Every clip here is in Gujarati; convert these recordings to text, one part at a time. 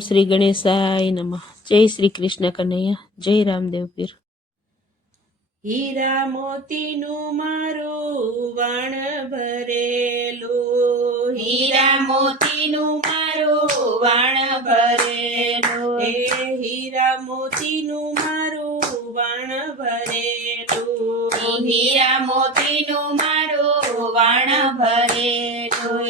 શ્રી ગણેશાય નમઃ. જય શ્રી કૃષ્ણ કનૈયા. જય રામદેવ પીર. હીરા મોતીનું મારું વાણ ભરેલું, હીરા મોતીનું મારું વાણ ભરેલું, એ હીરા મોતીનું મારું વાણ ભરેલું, હીરા મોતીનું મારું વાણ ભરેલું. એ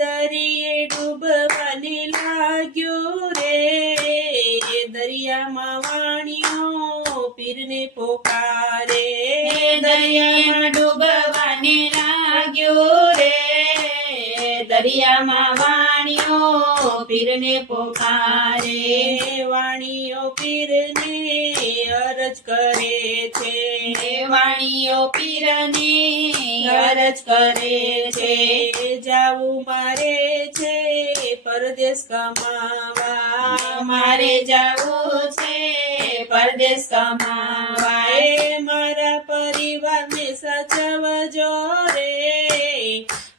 દરિયે ડૂબવાને લાગ્યો રે, દરિયામાં વાણિયો પીરને પોકારે, દરિયામાં ડૂબવાને લાગ્યો રે, દરિયામાં વાણિયો પીરને પોકારે. વાણિયો પીરને અરજ કરે છે, વાણિયો પીરને અરજ કરે છે. જાવું મારે છે પરદેશ કમાવા, મારે જાવું છે પરદેશ કમાવા. એ મારા પરિવારને સાચવજો રે,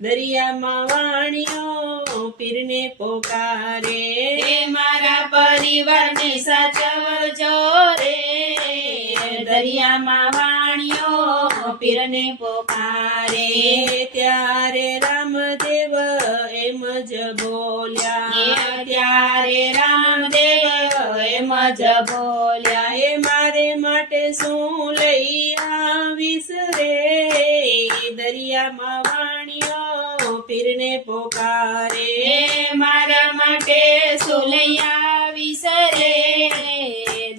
દરિયામાં વાણિયો પીરને પોકારે, મારા પરિવારને સાચવજો રે, દરિયામાં વાણિયો પીરને પોકારે. ત્યારે રામદેવ એમ જ બોલ્યા, ત્યારે રામદેવ એમ જ બોલ્યા, એ મારે માટે શું લઈ આવીશ રે, દરિયામાં વાણિયો પીરને પોકારે, મારા માટે શું લઈ આવીશ રે,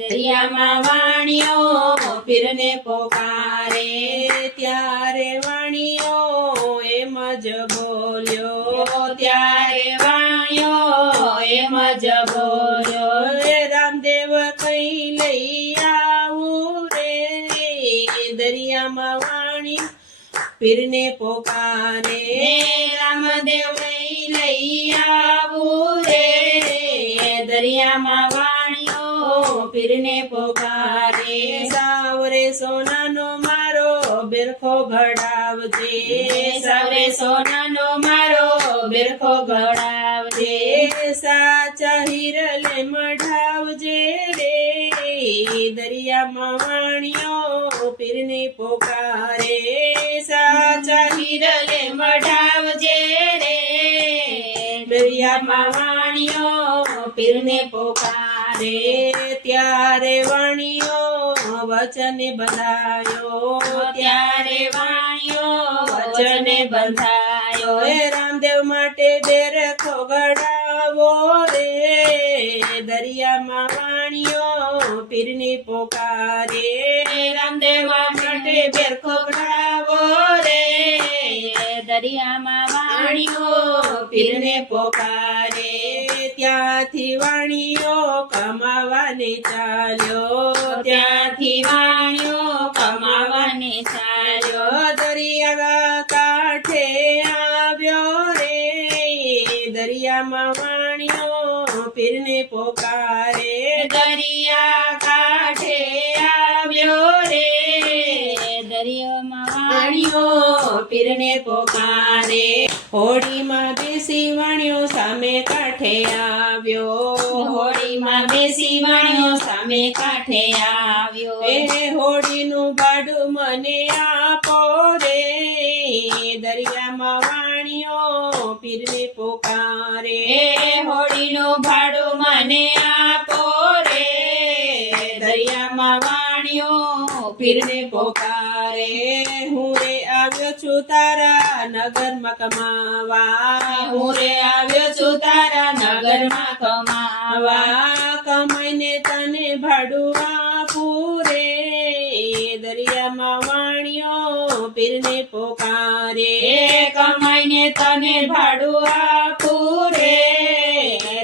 દરિયામાં વાણિયો પીરને પોકારે. ત્યારે વાણિયો એમ જ બોલ્યો, ત્યારે વાણિયો એમ જ બોલ્યો, એ રામદેવ કઈ લઈ આવું રે, દરિયામાં વાણી પીરને પોકારે, રામદેવ લઈ આવું રે, દરિયામાં વાણિયો પીરને પોકારે. સાવરે સોનાનો મારો બેરખો ઘડાવજે, સાવરે સોનાનો મારો બેરખો ઘડાવજે, સાચા હિરલે મઢાવજે રે, દરિયામાં વાણિયો પીરને પોકારે, સાચા હિરલે મઢાવજે રે, દરિયામાં વાણિયો પીરને પોકારે. ત્યારે વાણિયો વચને બંધાયો, ત્યારે વાણિયો વચને બંધાયો, એ રામદેવ માટે બેરખો ઘડાવો રે, દરિયામાં વાણિયો પીરને પોકારે, રામદેવ માટે બેરખો ઘડાવો રે, દરિયામાં વાણિયો પીરને પોકારે. ત્યાંથી વાણિયો કમાવાને ચાલ્યો, ત્યાંથી વાણિયો કમાવાને ચાલ્યો, દરિયા કાંઠે આવ્યો રે, દરિયામાં વાણિયો પીરને પોકારે, દરિયા કાંઠે આવ્યો રે, દરિયામાં વાણિયો પીરને પોકારે. હોડીમાં બેસી વાણિયો સામે કાંઠે આવ્યો, હોડીમાં બેસી વાણિયો સામે કાંઠે આવ્યો, એ હોડીનું ભાડું મને આપો રે, દરિયામાં વાણિયો પીરને પોકારે, હોડીનું ભાડું મને આપો રે, દરિયામાં વાણિયો પીરને પોકારે. હું રે આવ્યો છું તારા નગરમાં કમાવા, હું રે આવ્યો છું તારા નગરમાં કમાવા, કમાઈને તને ભાડું આપું રે, દરિયામાં વાણિયો પીરને પોકારે, કમાઈને તને ભાડું આપું રે,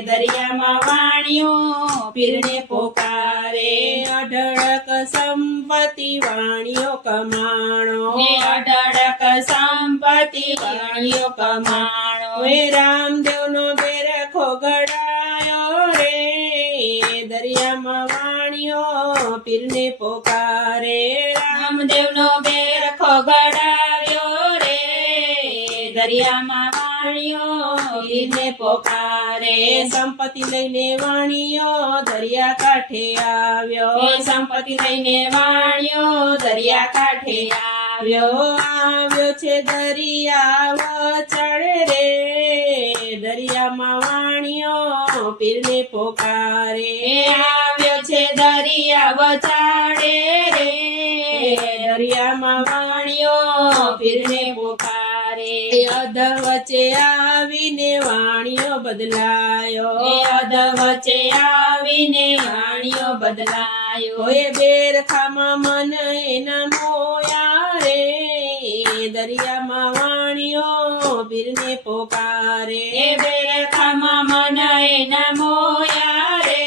દરિયામાં વાણિયો પીરને પોકારે. અઢળક સંપત્તિ વાણિયો કમાણો, અઢળક સંપત્તિ વાણિયો કમાણો, હે રામદેવનો બેરખો ઘડાયો રે, દરિયામાં વાણિયો પીરને પોકારે, રામદેવનો બેરખો ઘડાવ્યો રે, દરિયામાં વાણિયો પીરને પોકારે. સંપત્તિ લઈને વાણિયો દરિયા કાંઠે આવ્યો. સંપત્તિ લઈને વાણિયો દરિયા કાંઠે આવ્યો. આવ્યો છે દરિયા વચાળે રે. દરિયામાં વાણિયો પીરને પોકારે. આવ્યો છે દરિયા વચાળે રે. દરિયામાં વાણિયો પીરને પોકારે. અધ વચ્ચે આવીને વાણિયો બદલાયો. અધ વચ્ચે આવીને વાણિયો બદલાયો. એ બેરખામાં મન એના મોયા રે. દરિયામાં વાણિયો પીરને પોકારે. બેરખામાં મન એના મોયા રે.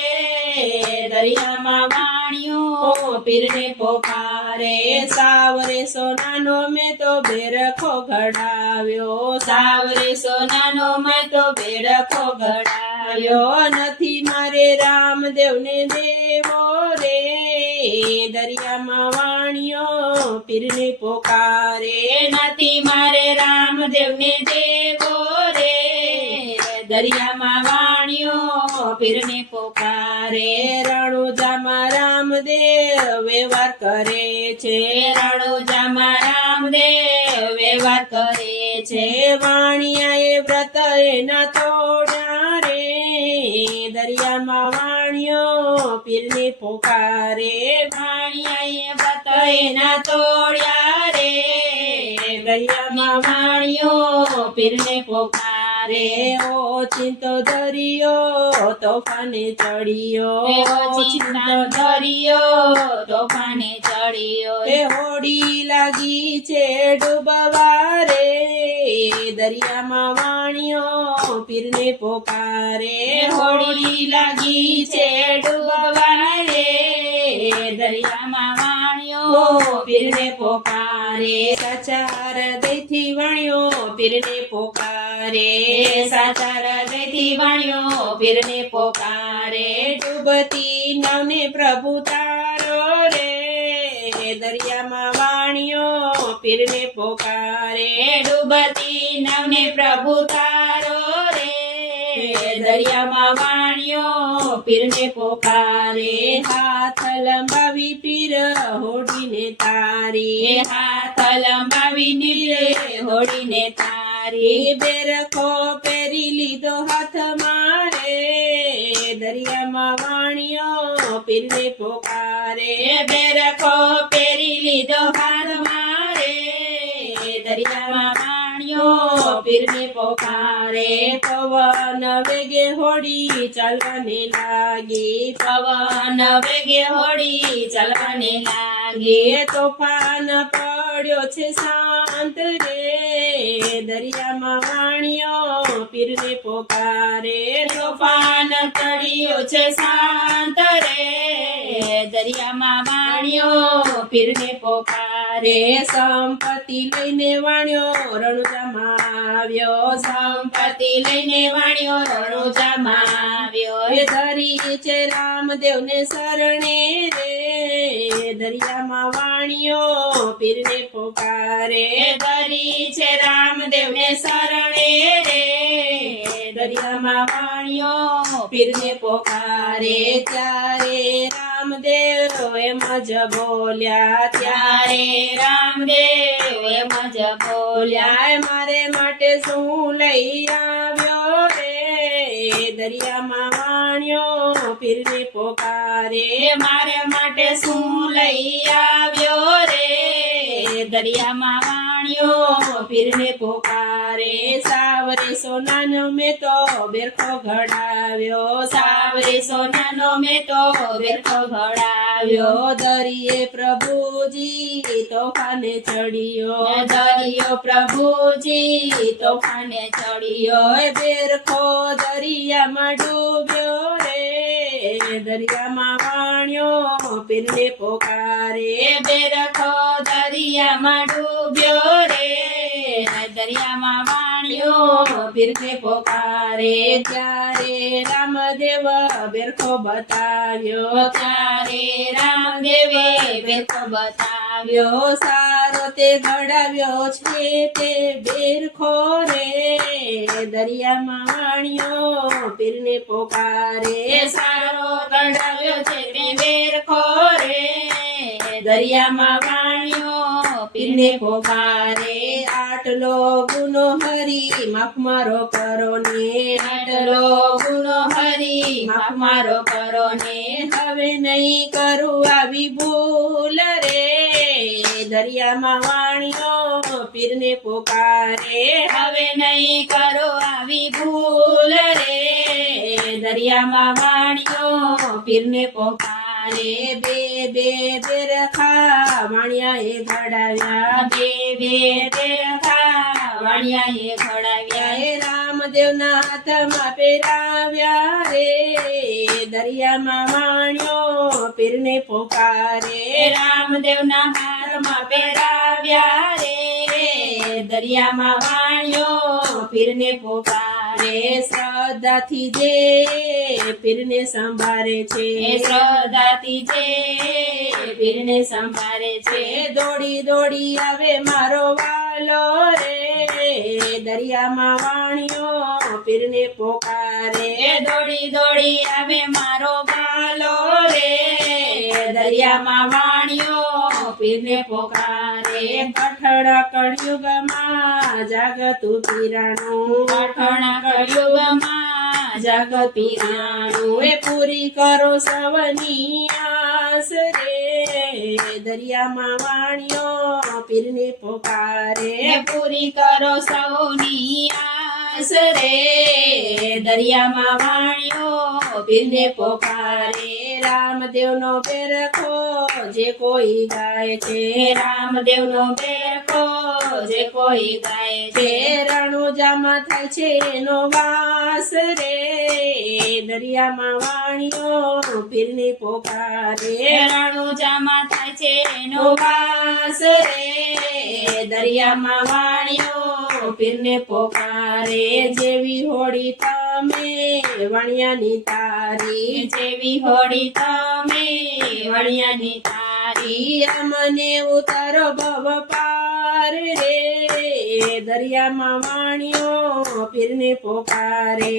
દરિયામાં વાણિયો પીરને પોકારે. સાવરે સોનાનો મેં તો બેરખો ઘડાવ્યો. સાવરે સોનાનો મેં તો બેરખો ઘડાવ્યો. નથી મારે રામદેવને દેવો રે. દરિયામાં વાણિયો પીરને પોકારે. નથી મારે રામદેવને દેવો રે. દરિયામાં વાણિયો પીરને પોકારે. રણુજામાં રામદેવ વ્યવહાર કરે છે. રણુજામાં રામદેવ વ્યવહાર કરે છે. વાણિયાએ વ્રત એના તોડ્યા રે. દરિયામાં વાણિયો પીરને પોકારે. વાણિયાએ વ્રત એના તોડ્યા રે. દરિયામાં વાણિયો પીરને પોકારે. ઓચિંતો દરિયો તોફાને ચડિયો. ઓચિંતો દરિયો તોફાને ચડિયો. હોડી લાગી છે ડૂબવા રે. દરિયામાં વાણિયો પીરને પોકારે. હોડી લાગી છે ડૂબવા રે. દરિયામાં વાણિયો પીરને પોકારે. સાચા હૃદયથી વાણિયો પીરને પોકારે. સાચા હૃદયથી વાણિયો પીરને પોકારે. ડૂબતી નાવને પ્રભુ તારો રે. દરિયામાં વાણિયો પીરને પોકારે. ડૂબતી નાવને પ્રભુ તારો રે. દરિયામાં વાણિયો પીરને પોકારે. હાથ લંબાવી પીર હોડીને તારી. હાથ લંબાવીને હોડીને તારી. બેરખો પહેરી લીધો હાથ મારે. દરિયામાં વાણિયો પીરને પોકારે. બેરખો પહેરી લીધો હાથ મારે. દરિયામાં વાણિયો પીરને પોકારે. પવન વેગે હોડી ચાલવાને લાગી. પવન વેગે હોડી ચાલવાને લાગી. તોફાન પડ્યો છે શાંત રે. દરિયામાં વાણિયો પીરને પોકારે. તોફાન ટળ્યો છે શાંત રે. દરિયામાં વાણિયો પીરને પોકારે. સંપત્તિ લઈને વાણિયો રણુજામાં આવ્યો. સંપત્તિ લઈને વાણિયો રણુજામાં આવ્યો. એ ધરી છે રામદેવને શરણે રે. દરિયામાં વાણિયો પીરને પોકારે. ધરી છે રામદેવને શરણે રે. દરિયામાં વાણિયો પીરને પોકારે. ત્યારે રામદેવ એમ જ બોલ્યા. ત્યારે રામદેવ એમ જ બોલ્યા. ત્યાં મારે માટે શું લઈ આવ્યો રે. દરિયામાં વાણિયો પીરને પોકારે. મારે માટે શું લઈ આવ્યો રે. દરિયામાં વાણિયો પીરને પોકારે. સાવરે સોનાનો મેં તો બેરખો ઘડાવ્યો. સાવરે સોનાનો મેં તો બેરખો ઘડાવ્યો. દરિયે પ્રભુજી તોફાને ચડિયો. દરિયો પ્રભુજી તોફાને ચડિયો. બેરખો દરિયામાં ડૂબ્યો રે. દરિયામાં વાણિયો પીરને પોકારે. બેરખો દરિયામાં ડૂબ્યો રે. દરિયામાં વાણિયો પીરને પોકારે. ત્યારે રામદેવ બેરખો બતાવ્યો. ત્યારે રામદેવે બેરખો બતાવ્યો. આવ્યો. સારો તે ઘડાવ્યો છે તે બેરખો રે દરિયામાં વાણિયો પીરને પોકારે. એ સારો ગઢાવ્યો છે તે બેરખો રે દરિયામાં વાણિયો પીરને પોકારે. આટલો ગુનો હરી માફ મારો કરો ને આટલો ગુનો હરી માફ મારો કરો ને. હવે નહીં કરું આવી ભૂલ રે દરિયામાં વાણિયો પીરને પોકારે. હવે નહીં કરો આવી ભૂલ રે દરિયામાં વાણિયો પીરને પોકારે. બે બે બેરખા વાણિયાએ ઘડાવ્યા. બે બે બેરખા વાણિયાએ ઘડાવ્યા. એ રામદેવના હાથમાં પહેરાવ્યા રે દરિયામાં વાણિયો પીરને પોકારે. એ રામદેવના હાથમાં પહેરાવ્યા રે દરિયામાં વાણિયો પીરને પોકારે. શ્રદ્ધાથી જે પીરને સંભાળે એ છે શ્રદ્ધાથી જે પીરને સંભાળે છે. દોડી દોડી આવે મારો વાલો રે દરિયામાં વાણિયો પીરને પોકારે. એ દોડી દોડી આવે મારો બાલો રે દરિયામાં વાણિયો પીરને પોકારે. કઠડા કળયુગમાં જાગતું પીરાણું કઠણા કળિયુગમાં જગત પીરાણું. એ પૂરી કરો સવની આસ રે દરિયામાં વાણિયો પીરને પોકારે. એ પૂરી કરો સૌની આસ રે દરિયામાં વાણિયો પીરને પોકારે. રામદેવનો બેરખો જે કોઈ ગાય છે રામદેવનો બેરખો જે કોઈ ગાય તે છે. રણુજામાં થાય છે એનો વાસ રે દરિયામાં વાણિયો પીરને પોકારે. રણુજામાં થાય છે એનો વાસ રે દરિયામાં વાણિયો પીરને પોકારે. જેવી હોળી તમે વાણિયાની તારી જેવી હોળી તમે વણિયાની તારી. અમને ઉતારો ભવ પાર રે દરિયામાં વાણિયો પીરને પોકારે.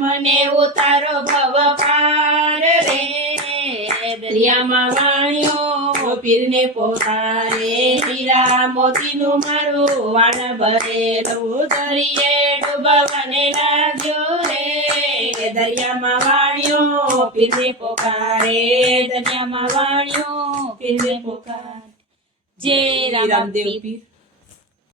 મને ઉતારો ભવ પાર રે દરિયામાં વાણિયો પીરને પોકારે. હીરા મોતીનું મારું વાણ ભરેલું દરિયે ડૂબવાને લાગ્યો રે દરિયામાં વાણિયો પીરને પોકારે. દરિયામાં વાણિયો પીરને પોકારે. જય રામદેવ પીર.